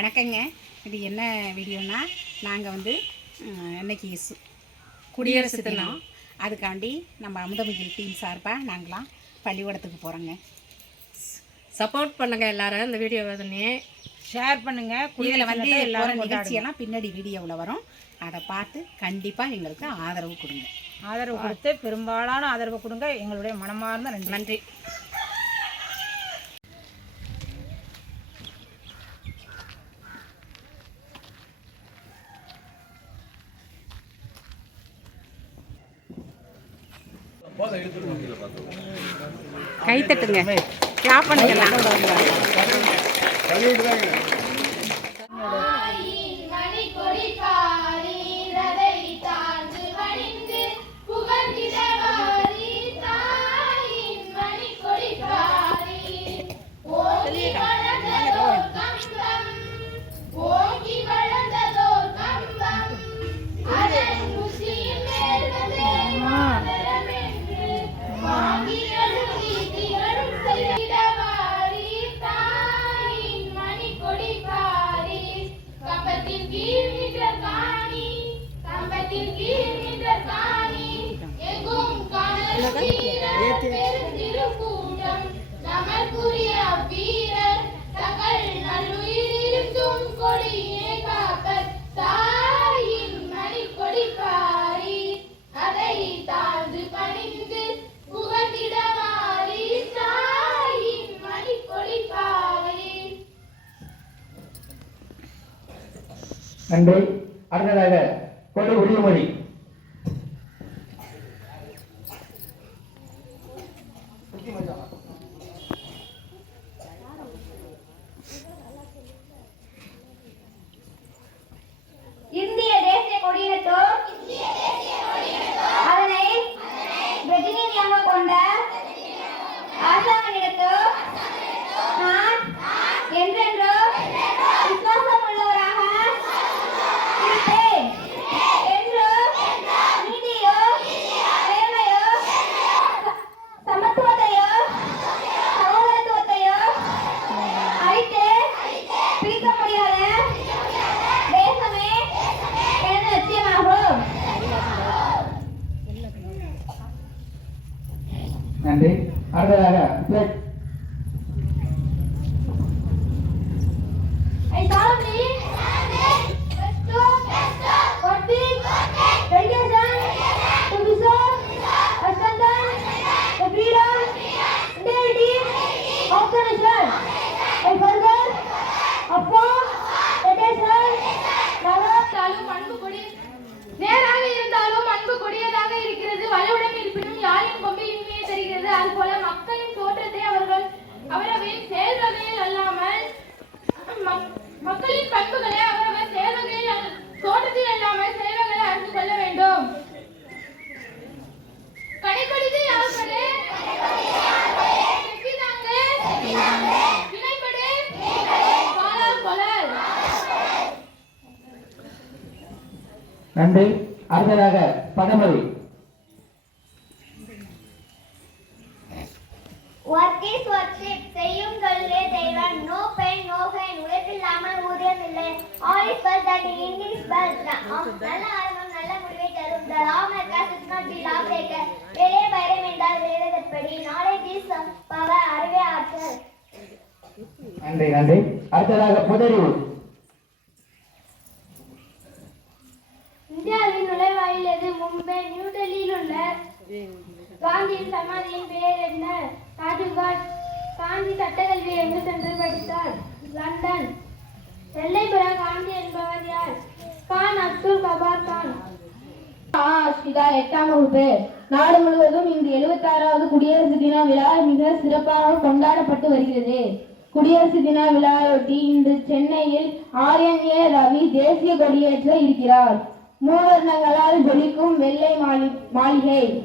வணக்கங்க. இது என்ன வீடியோனா நாங்கள் வந்து இன்னைக்கு குடியரசு தினம். அதுக்காண்டி நம்ம அமுதமிகில் டீம் சார்பாக நாங்களாம் பள்ளிக்கூடத்துக்கு போகிறோங்க சப்போர்ட் பண்ணுங்க எல்லாரும் இந்த வீடியோ வந்து ஷேர் பண்ணுங்க. இதில் வந்து எல்லாரும். நிகழ்ச்சியெல்லாம் பின்னாடி வீடியோவில் வரும். அதை பார்த்து கண்டிப்பாக எங்களுக்கு ஆதரவு கொடுங்க. ஆதரவு கொடுத்து பெரும்பாலான ஆதரவு கொடுங்க. எங்களுடைய மனமார்ந்த நன்றி. கைத்தட்டுங்க கிளாப் பண்ணிக்கலாம். நமக்குரிய வீரர் தங்கள் நல்லுயிரிருந்தும் கொடியே காப்பர். தாயின் மணிக்கொடி காரி அதை தாழ்ந்து பணிந்து தாயின் நன்றி. அடுத்ததாக கொடி உறுதிமொழி அடுத்ததாக மக்களின் பண்புகளை அவரவர் செயல்வகையில் தோட்டத்தில் இல்லாமல் அல்லாமல் அறிந்து கொள்ள வேண்டும். கடைக்கொடிது யாழ்படு வினைப்படு பாலால் கொலல் நன்றி. அடுத்ததாக படமொழி மும்பை நியூ டெல்லியில் உள்ள காந்தியின் சமாதியின் பெயர் என்ன? ராஜ்காட் காந்தி சட்டக்கல்வி எங்கு சென்று படித்தார்? லண்டன். எல்லைப்புற காந்தி என்பவர் யார்? கான் அப்துல் கபார் கான். இதா எட்டாம் வகுப்பு. நாடு முழுவதும் இன்று எழுபத்தாறாவது குடியரசு தின விழா மிக சிறப்பாக கொண்டாடப்பட்டு வருகிறது. குடியரசு தின விழாவையொட்டி இன்று சென்னையில் ஆர்என்ஏ ரவி தேசிய கொடியேற்ற இருக்கிறார். மூவர்ணங்களால் வெள்ளை மாளி- மாளிகை.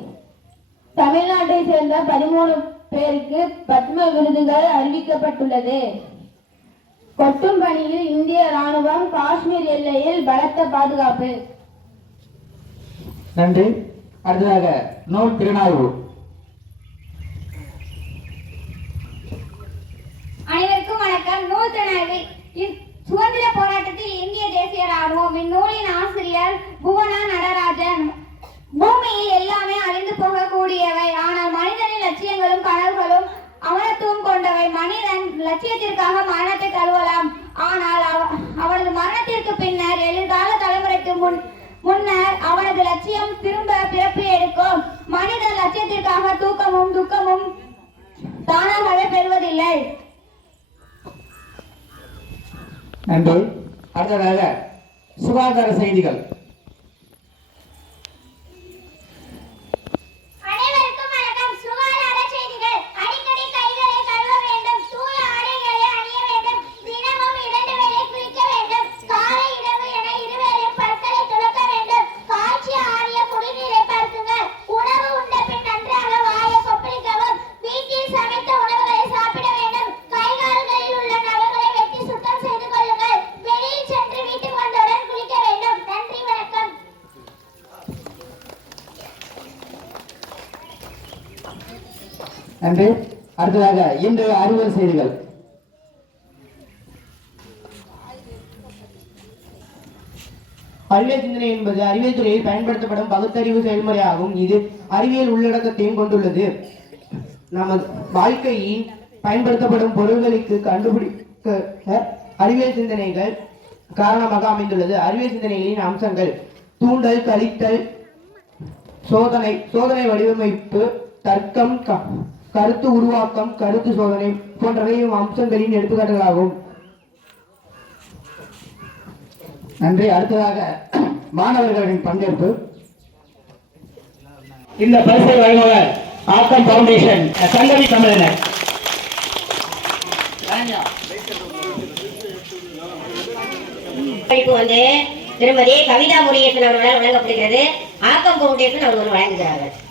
தமிழ்நாட்டை சேர்ந்த பதிமூணு பேருக்கு பத்ம விருதுகள் அறிவிக்கப்பட்டுள்ளது. கொட்டும் பணியில் இந்திய ராணுவம் காஷ்மீர் எல்லையில் பலத்த பாதுகாப்பு. நன்றி. அடுத்ததாக நூல் திருநாய்வு அனைவருக்கும் வணக்கம். நூல் தனாய்வு சுதந்திர போராட்டத்தில் இந்திய தேசிய ராணுவம் இந்நூலின் ஆசிரியர் புவனா நடராஜன். நன்றி. அடுத்ததாக சுகாதார செய்திகள். நன்றி. அடுத்ததாக இன்று அறிவியல் செய்திகள். அறிவியல் சிந்தனை என்பது அறிவியல் துறையில் பயன்படுத்தப்படும் பகுத்தறிவு செயல்முறையாகும். இது அறிவியல் உள்ளடக்கத்தையும் கொண்டுள்ளது. நமது வாழ்க்கையில் பயன்படுத்தப்படும் பொருள்களுக்கு கண்டுபிடிக்க அறிவியல் சிந்தனைகள் காரணமாக அமைந்துள்ளது. அறிவியல் சிந்தனைகளின் அம்சங்கள் தூண்டல் கழித்தல் சோதனை சோதனை வடிவமைப்பு தர்க்கம் க- கருத்து உருவாக்கம் கருத்து சோதனை போன்றவை அம்சங்களின் எடுத்துக்காட்டுகளாகும். நன்றி. அடுத்ததாக மாணவர்களின் பங்கேற்பு. இந்த பரிசை வழங்குவர் ஆக்கம் பவுண்டேஷன் சங்கவி தமிழனர் படிப்பு வந்து திருமதி கவிதா முருகேசன் அவர்களால் வழங்கப்படுகிறது. ஆக்கம் பவுண்டேஷன் அவர்கள் வழங்குகிறார்கள்.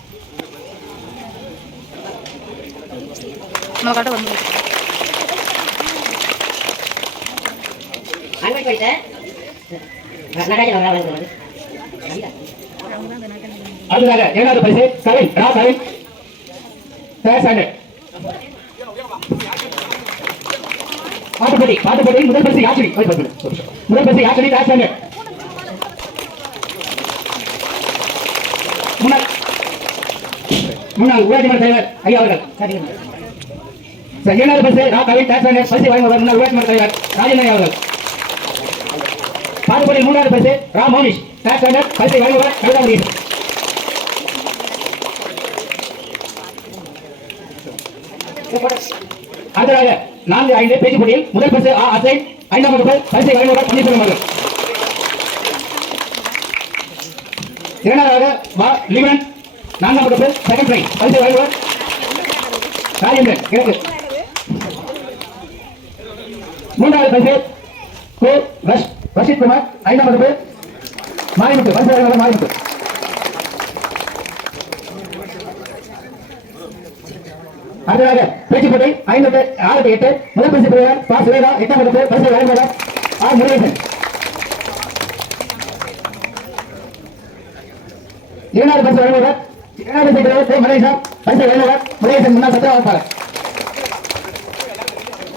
அவர்களால் வழங்குகிறது அடுத்ததாக இரண்டாவது பரிசு? கவின் ரா ஸ்டாண்டர்ட் பாட்டுப்படி பாட்டுப்படி. முதல் பரிசு பாட்டு. முதல் பரிசு யாச்சினி தேர்ட் ஸ்டாண்டர்ட் முன்னாள் முன்னாள் ஊராட்சி மன்ற தலைவர் ஐயா அவர்கள். சரி, இரண்டாவது பரிசு ரா கவின் தேர்ட் ஸ்டாண்டர்ட் பரிசு வழங்குவர் முன்னாள் ஊராட்சி மன்ற தலைவர் ராஜேந்திரன் அவர்கள். பாட்டுப்படி மூன்றாவது பரிசு ரா மோனிஷ் தேர்ட் ஸ்டாண்டர்ட் பரிசு வழங்குவர் கவிதா முருகேசன் அடுத்ததாக நான்கு ஐந்து பேச்சு போட்டியில் முதல் பரிசு ஆ அசை ஐந்தாம் வகுப்பு பரிசை வழங்குவர் பன்னீர்செல்வம் அவர்கள். இரண்டாவதாக வா லிவன் நான்காம் வகுப்பு செகண்ட் பிரைஸ் பரிசை வழங்குவர் ராஜேந்திரன் கிழக்கு மூன்றாவது பரிசு கோ ரஷ் ரஷித் குமார் ஐந்தாம் வகுப்பு. மாரிமுத்து பரிசு மாரிமுத்து. அடுத்ததாக பேச்சு போட்டி ஐந்து ஆறு எட்டு. முதல் பரிசு பெறுவர் பா சுரேதா எட்டாம் வகுப்பு பரிசு வழங்குவதா ஆர் முருகேசன். இரண்டாவது பரிசு வழங்குவர் இரண்டாவது பரிசு பெறுவர் மலேசா பரிசு வழங்குவர் முருகேசன் முன்னாள் சத்திர வகுப்பாளர்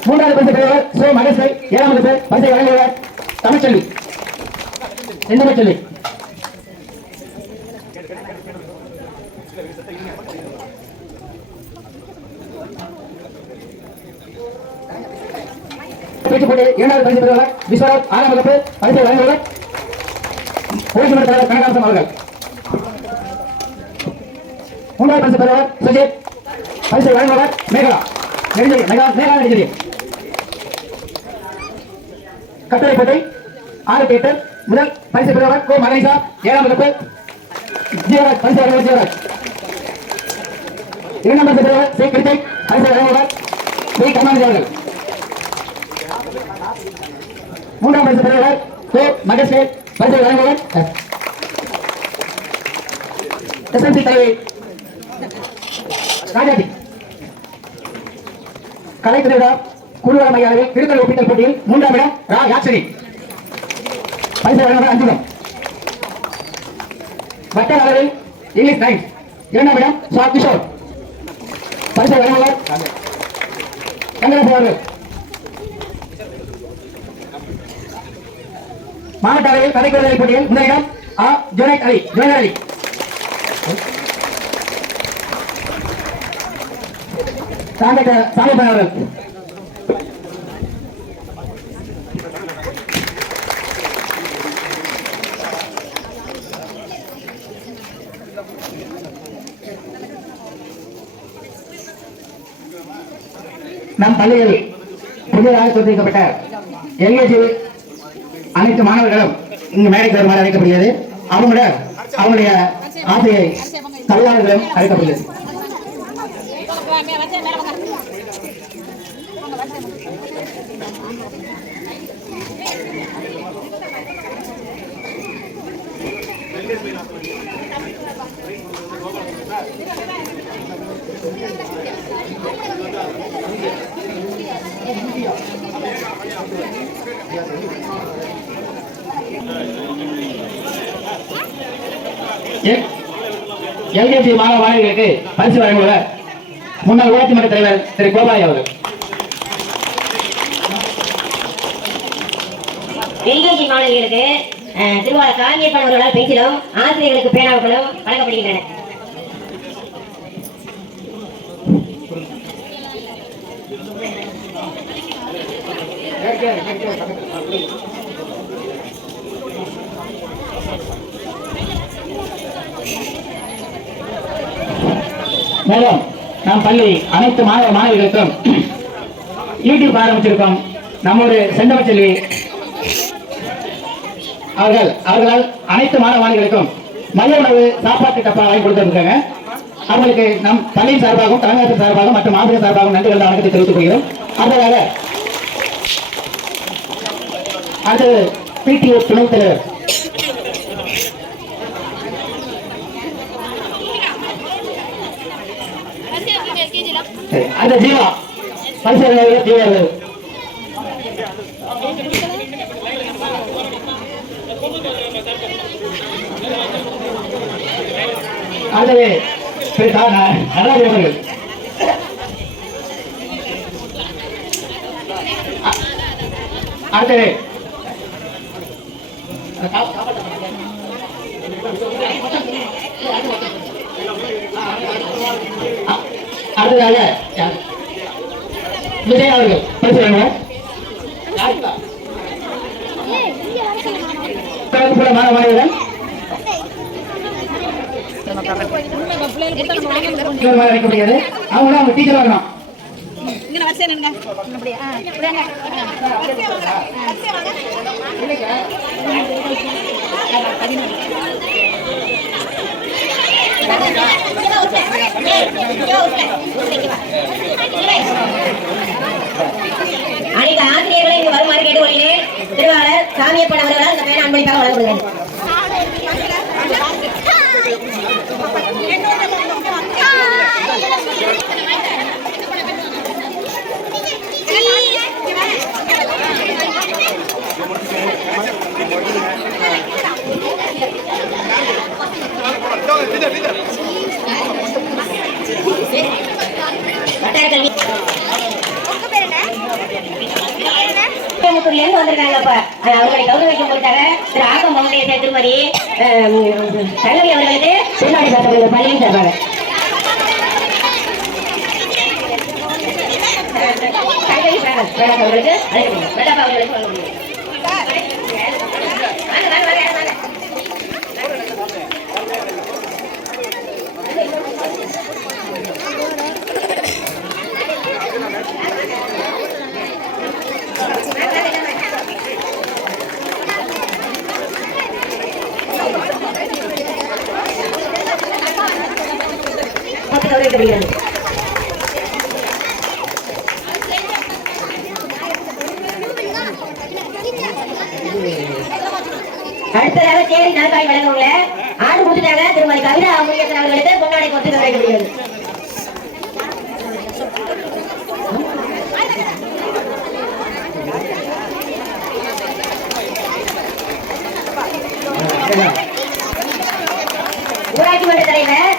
மூன்றாவது பரிசு பெறுவர் சோ மகேஸ்வரி ஏழாம் வகுப்பு பரிசை வழங்குவர் தமிழ்ச்செல்வி. செந்தமிழ்ச்செல்வி பேச்சு இரண்டாவது பரிசு பெறுவர் விஸ்வநாத் ஆறாம் வகுப்பு பரிசை வழங்குவர் ஊராட்சி மன்ற தலைவர் கனகாசம் அவர்கள். மூன்றாவது பரிசு பெறுவர் சுஜித். பரிசை வழங்குவர் மேகலா. நெடுஞ்செழி மெகா மேகா நெடுஞ்செழி கட்டளை ஆறு எட்டு முதல் பரிசு பெறுவர் கோ மகேஷா ஏழாம் வகுப்பு ஜீவராஜ் பரிசு வழங்குவர் ஜீவராஜ் இரண்டாம் பரிசு பெறுவர் ஸ்ரீ கிருத்திக் பரிசு வழங்குவர் ஸ்ரீ கருணாநிதி அவர்கள். மூன்றாம் பரிசு பெறுவர் கோ மகேஸ்வரி பரிசு வழங்குவர் எஸ்என்சி தலைவி ராஜாஜி. கலை திருவிழா குழுவர மையாளர்கள் திருத்தல் ஒப்பித்தல் போட்டியில் மூன்றாம் இடம் ரா. யாச்சரி பரிசு வழங்கப்பட அஞ்சு இடம் வட்டார அளவில் இங்கிலீஷ் டைம்ஸ் இரண்டாம் இடம் சா. கிஷோர். பரிசு வழங்குவர் கங்கரசு அவர்கள் மாவட்ட அளவில் கதை கூறுதல் போட்டியில் இடம் ஆ. ஜுனைத் அலி. ஜுனைத் அலி. சாங்கட்ட சாமி அவர்கள் நம் பள்ளியில் புதிதாக தோற்றுவிக்கப்பட்ட எல்ஏஜி அனைத்து மாணவர்களும் இங்கு மேடைக்கு வருமாறு அழைக்கப்படுகிறது. அவங்களோட அவங்களுடைய ஆசையை தலைவர்களும் அழைக்கப்படுகிறது. எல்கேஜி மாணவ மாணவிகளுக்கு பரிசு வழங்குவர் முன்னாள் ஊராட்சி மன்ற தலைவர் திரு கோபாய் அவர்கள். எல்கேஜி மாணவிகளுக்கு அஹ், திருவாரூர் காங்கியப்பன் அவர்களால் பென்சிலும் ஆசிரியர்களுக்கு பேனாவுகளும் வழங்கப்படுகின்றன. மேலும் நம் பள்ளி அனைத்து மாணவ மாணவிகளுக்கும் யூடியூப் ஆரம்பிச்சிருக்கோம். நம்முடைய செந்தம செல்வி அவர்கள் அவர்களால் அனைத்து மாணவ மாணவிகளுக்கும் மதிய உணவு சாப்பாட்டு டப்பா வாங்கி கொடுத்துருக்காங்க. அவர்களுக்கு நம் பள்ளியின் சார்பாகவும் தமிழகத்தின் சார்பாகவும் மற்றும் மாநில சார்பாகவும் நன்றி கலந்த வணக்கத்தை தெரிவித்துக் கொள்கிறோம். அடுத்ததாக அடுத்தது பிடிஓ துணைத் தலைவர். சரி, ஜீவா. பரிசோதனை ஜீவா அவர்கள். அடுத்தது அடுத்தது அடுத்ததாக? விஜய் அவர்கள் பரிசு வழங்குவார். கலந்துகொள்ள மாணவ மாணவிகள் இவர் மேல வைக்கப்படுகிறது அவங்க அவங்க டீச்சர் வரணும் இங்கே வரிசை நின்னுங்க அப்படியே ஆ இப்படியாங்க அனைத்து ஆசிரியர்களும் இங்கு வருமாறு கேட்டுக்கொள்கிறேன். திருவாளர் சாமியப்பன் அவர்களால் இந்த பேனா அன்பளிப்பாக வழங்கப்படுகிறது வட்டார கல்வி கோயம்புத்தூர்ல இருந்து வந்திருக்காங்க அப்ப அஹ் அவங்களை கௌரவிக்கும் பொருட்டாக திரு ஆக்கம் பவுண்டேஷன் திருமதி அஹ், சங்கவி அவர்களுக்கு திருநாடு சார்பாக பள்ளியின் சார்பாக சங்கவி சார் மேடம் அவர்களுக்கு அழைக்கப்படுகிறது மேடம் அவர்களுக்கு வழங்க முடியும் வாங்க வாங்க வாங்க வாங்க பத்து கௌரவிக்கப்படுகிறது அடுத்ததாக தேடி நாற்காலி வழங்குவங்கள ஆடு கொடுத்துட்டாங்க திருமதி கவிதா முருகேசன் அவர்களுக்கு பொன்னாடை கொடுத்து கௌரவிக்கப்படுகிறது ஊராட்சி மன்ற தலைவர்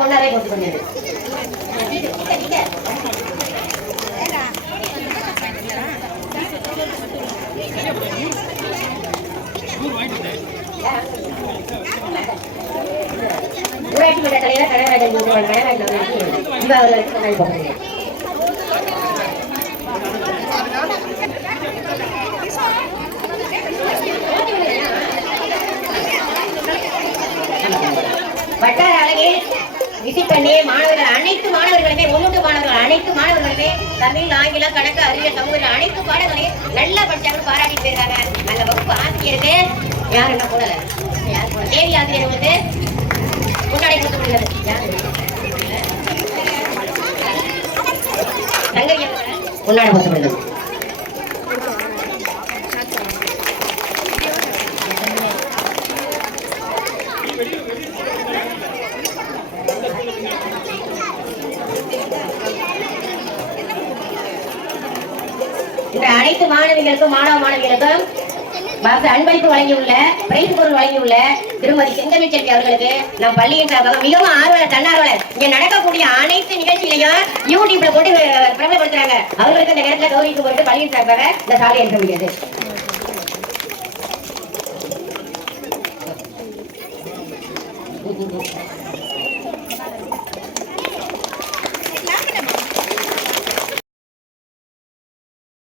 பொன்னாடை கொடுத்து கொண்டது ஊராட்சி மன்ற தலைவர் கனகராஜன் கனகராஜன் அவர்களுக்கு வட்டார அளவில் விசிட் பண்ணி மாணவர்கள் அனைத்து மாணவர்களுமே ஒவ்வொரு மாணவர்கள் அனைத்து மாணவர்களுமே தமிழ் ஆங்கிலம் கணக்கு அறிவியல் சமூக அனைத்து பாடங்களையும் நல்லா படிச்சாங்க பாராட்டிட்டு போயிருக்காங்க அந்த வகுப்பு ஆசிரியருக்கு யாரும் என்ன போடல? யார் போடல. தேவி ஆசிரியர் வந்து முன்னாடி கொடுக்க முடியாது யாரு முன்னாடி கொடுத்துள்ளது இந்த அனைத்து மாணவிகளுக்கும் மாணவ மாணவிகளுக்கும் பாச அன்பளிப்பு வழங்கியுள்ள பிரைஸ் பொருள் வழங்கியுள்ள திருமதி செந்தமிழ் செல்வி அவர்களுக்கு நம் பள்ளியின் சார்பாக மிகவும் ஆர்வலர் தன்னார்வலர் இங்க நடக்கக்கூடிய அனைத்து நிகழ்ச்சிகளையும் யூடியூப்ல போட்டு பிரபலப்படுத்துறாங்க. அவர்களுக்கு இந்த நேரத்தில் கௌரவிக்கும் பொருட்டு பள்ளியின் சார்பாக இந்த சாலை எடுக்க முடியாது.